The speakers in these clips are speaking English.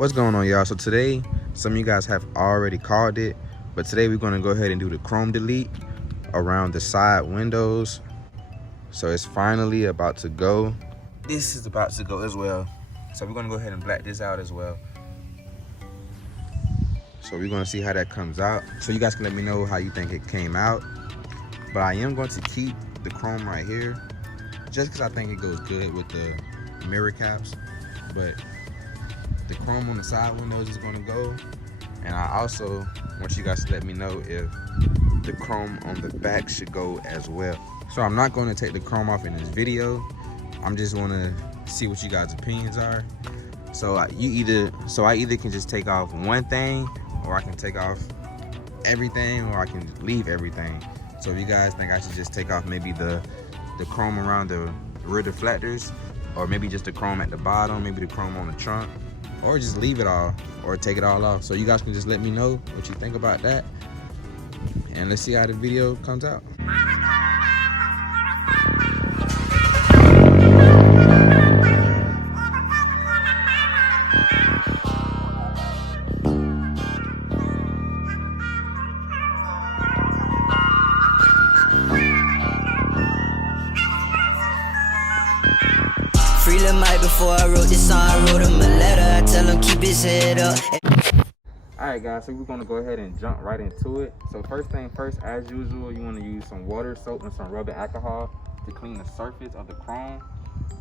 What's going on, y'all? So today, some of you guys have already called it, but today we're going to go ahead and do the chrome delete around the side windows. So it's finally about to go. This is about to go as well. So we're going to go ahead and black this out as well. So we're going to see how that comes out. So you guys can let me know how you think it came out. But I am going to keep the chrome right here just because I think it goes good with the mirror caps. But the chrome on the side windows is going to go, and I also want you guys to let me know if the chrome on the back should go as well. So I'm not going to take the chrome off in this video. I'm just want to see what you guys' opinions are. So I either can just take off one thing, or I can take off everything, or I can leave everything. So if you guys think I should just take off maybe the chrome around the rear deflectors, or maybe just the chrome at the bottom, maybe the chrome on the trunk, or just leave it all, or take it all off. So you guys can just let me know what you think about that, and let's see how the video comes out. Free Lil Mike before I wrote this song, I wrote him a letter. I tell him keep his head up. Alright guys, so we're gonna go ahead and jump right into it. So first thing first, as usual, you wanna use some water, soap, and some rubbing alcohol to clean the surface of the chrome.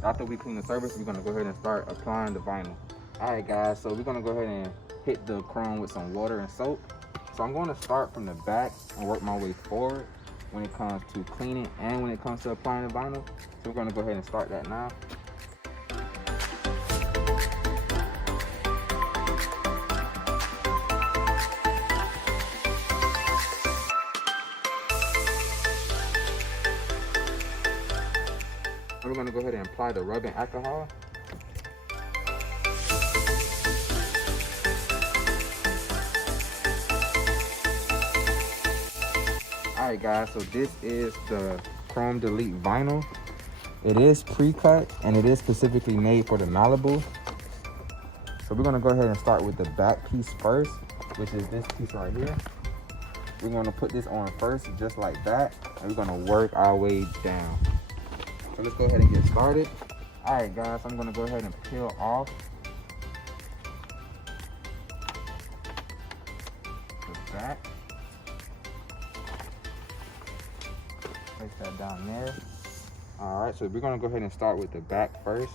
After we clean the surface, we're gonna go ahead and start applying the vinyl. Alright guys, so we're gonna go ahead and hit the chrome with some water and soap. So I'm gonna start from the back and work my way forward when it comes to cleaning and when it comes to applying the vinyl. So we're gonna go ahead and start that now. We're gonna go ahead and apply the rubbing alcohol. Alright guys, so this is the chrome delete vinyl. It is pre-cut and it is specifically made for the Malibu. So we're gonna go ahead and start with the back piece first, which is this piece right here. We're gonna put this on first, just like that, and we're gonna work our way down. So let's go ahead and get started. Alright guys, I'm gonna go ahead and peel off the back. Place that down there. Alright, so we're gonna go ahead and start with the back first.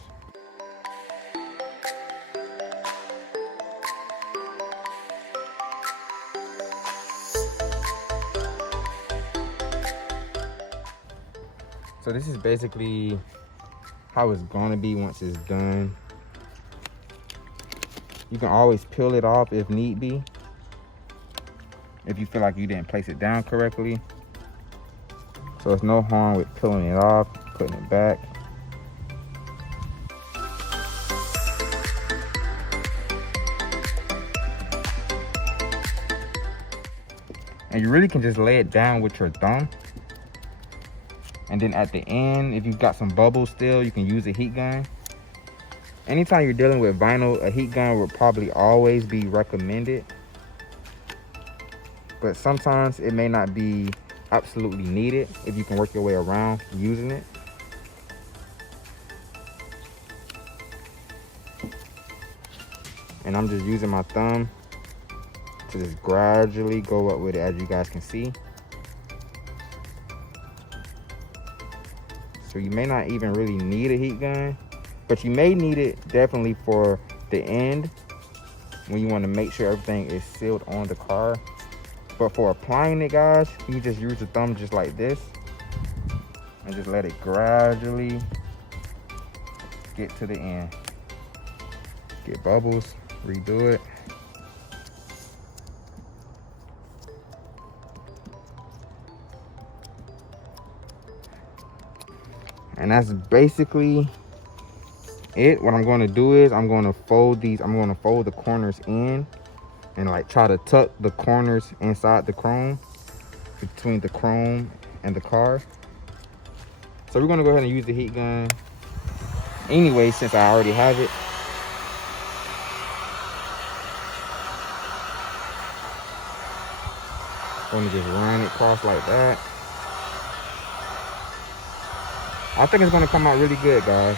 So this is basically how it's gonna be once it's done. You can always peel it off if need be, if you feel like you didn't place it down correctly. So it's no harm with peeling it off, putting it back. And you really can just lay it down with your thumb. And then at the end, if you've got some bubbles still, you can use a heat gun. Anytime you're dealing with vinyl, a heat gun will probably always be recommended. But sometimes it may not be absolutely needed if you can work your way around using it. And I'm just using my thumb to just gradually go up with it, as you guys can see. So you may not even really need a heat gun, but you may need it definitely for the end when you want to make sure everything is sealed on the car. But for applying it, guys, you just use the thumb just like this and just let it gradually get to the end. Get bubbles, redo it. And that's basically it. What I'm going to do is I'm going to fold the corners in and like try to tuck the corners inside the chrome, between the chrome and the car. So we're going to go ahead and use the heat gun anyway, since I already have it. Gonna just run it across like that. I think it's gonna come out really good, guys.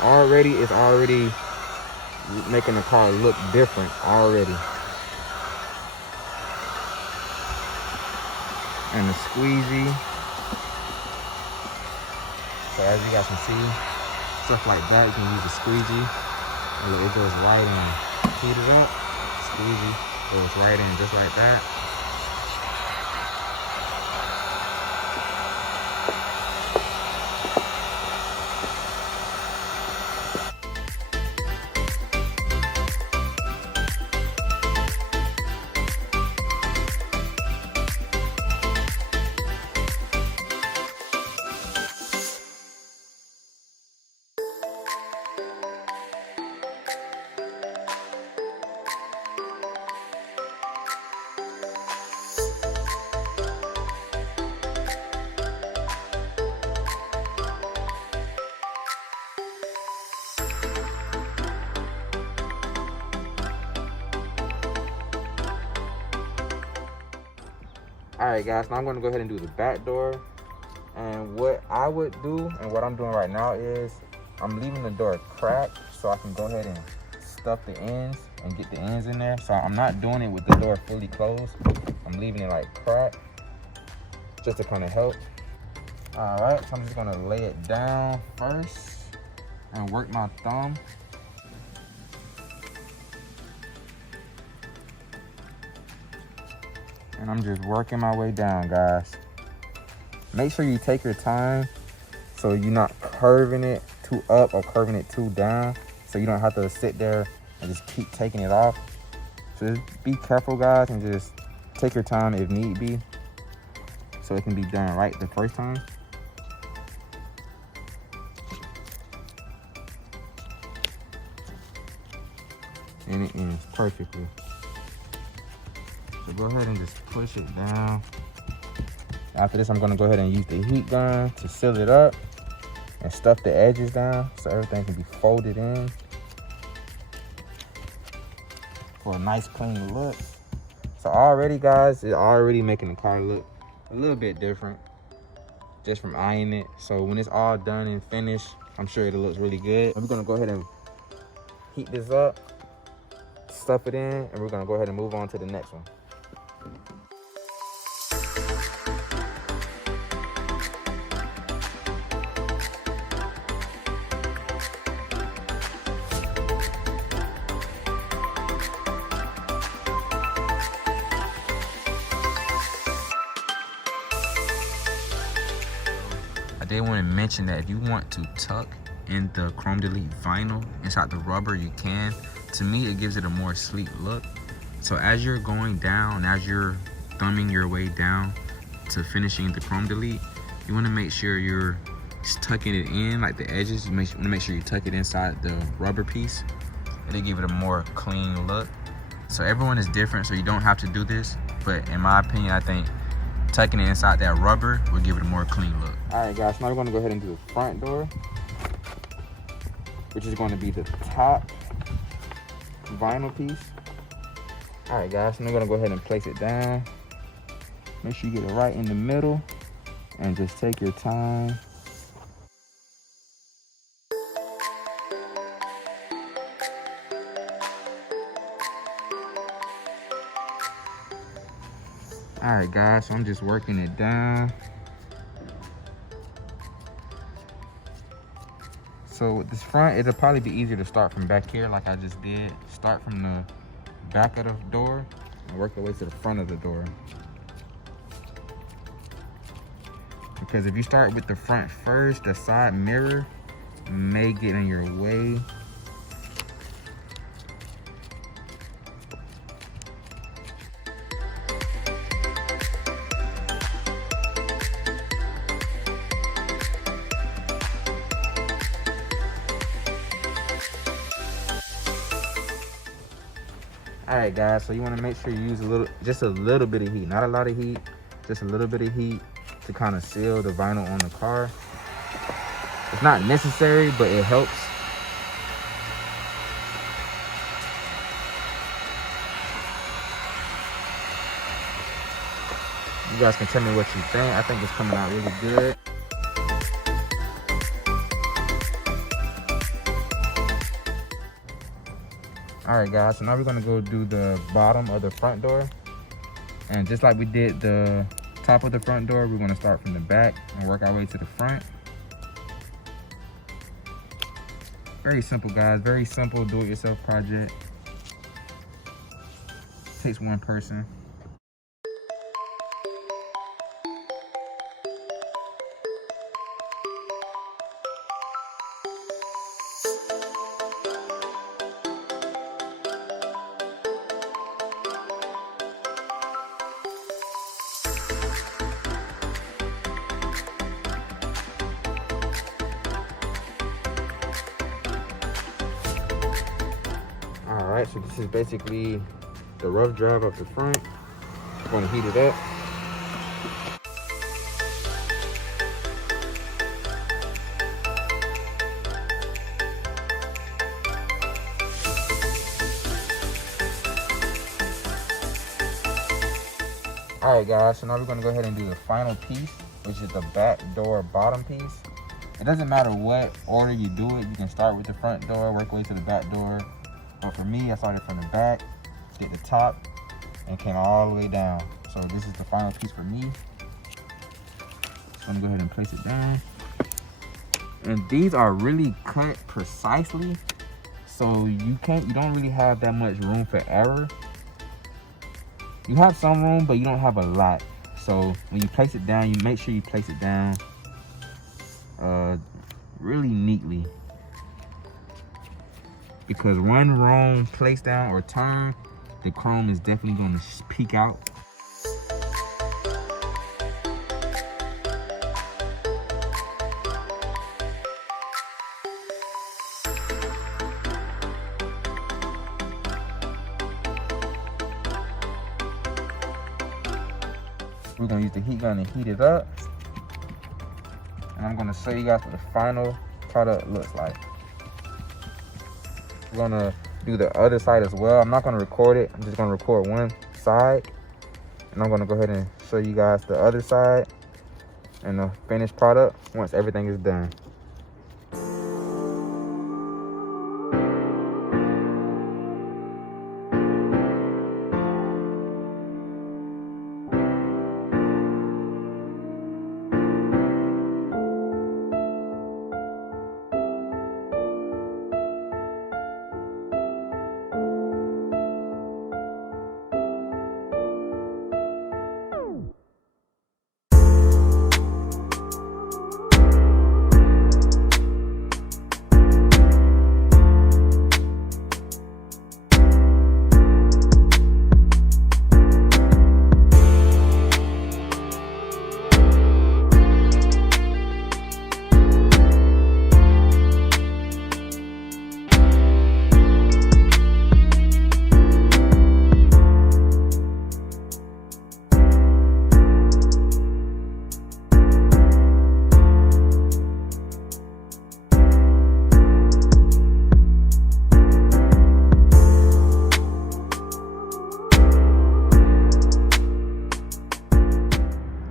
It's already making the car look different already. And the squeezy. So as you guys can see, stuff like that, you can use the squeegee. And look, it goes right in. Heat it up, squeegee goes right in just like that. Alright guys, now I'm going to go ahead and do the back door. And what I would do, and what I'm doing right now is, I'm leaving the door cracked so I can go ahead and stuff the ends and get the ends in there. So I'm not doing it with the door fully closed. I'm leaving it like cracked, just to kind of help. Alright, so I'm just going to lay it down first and work my thumb. And I'm just working my way down, guys. Make sure you take your time so you're not curving it too up or curving it too down, so you don't have to sit there and just keep taking it off. So just be careful, guys, and just take your time if need be, so it can be done right the first time. And it ends perfectly. So go ahead and just push it down. After this, I'm gonna go ahead and use the heat gun to seal it up and stuff the edges down so everything can be folded in for a nice clean look. So already, guys, it's already making the car look a little bit different just from eyeing it. So when it's all done and finished, I'm sure it looks really good. We're gonna go ahead and heat this up, stuff it in, and we're gonna go ahead and move on to the next one. I did want to mention that if you want to tuck in the Chrome Delete vinyl inside the rubber, you can. To me, it gives it a more sleek look. So as you're going down, as you're thumbing your way down to finishing the Chrome Delete, you want to make sure you're tucking it in, like the edges. You want to make sure you tuck it inside the rubber piece. It'll give it a more clean look. So everyone is different, so you don't have to do this. But in my opinion, I think tucking it inside that rubber will give it a more clean look. All right, guys, now we're going to go ahead and do the front door, which is going to be the top vinyl piece. All right, guys, so I'm gonna go ahead and place it down. Make sure you get it right in the middle and just take your time. All right, guys, so I'm just working it down. So with this front, it'll probably be easier to start from back here like I just did. Start from the back of the door and work the way to the front of the door. Because if you start with the front first, the side mirror may get in your way. All right, guys, so you want to make sure you use just a little bit of heat, not a lot of heat, just a little bit of heat to kind of seal the vinyl on the car. It's not necessary, but it helps. You guys can tell me what you think. I think it's coming out really good. All right, guys, so now we're gonna go do the bottom of the front door. And just like we did the top of the front door, we're gonna start from the back and work our way to the front. Very simple, guys, very simple do-it-yourself project. Takes one person. All right, so this is basically the rough drive up the front. I'm gonna heat it up. All right, guys, so now we're gonna go ahead and do the final piece, which is the back door bottom piece. It doesn't matter what order you do it. You can start with the front door, work your way to the back door. But for me, I started from the back, did the top, and came all the way down. So this is the final piece for me. So I'm gonna go ahead and place it down. And these are really cut precisely, so you don't really have that much room for error. You have some room, but you don't have a lot. So when you place it down, you make sure you place it down really neatly. Because one wrong place down or turn, the chrome is definitely going to peek out. We're going to use the heat gun and heat it up. And I'm going to show you guys what the final product looks like. We're gonna do the other side as well. I'm not gonna record it. I'm just gonna record one side. And I'm gonna go ahead and show you guys the other side and the finished product once everything is done.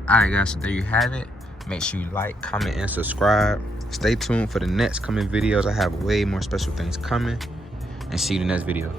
Alright guys, so there you have it. Make sure you like, comment, and subscribe. Stay tuned for the next coming videos. I have way more special things coming. And see you in the next video.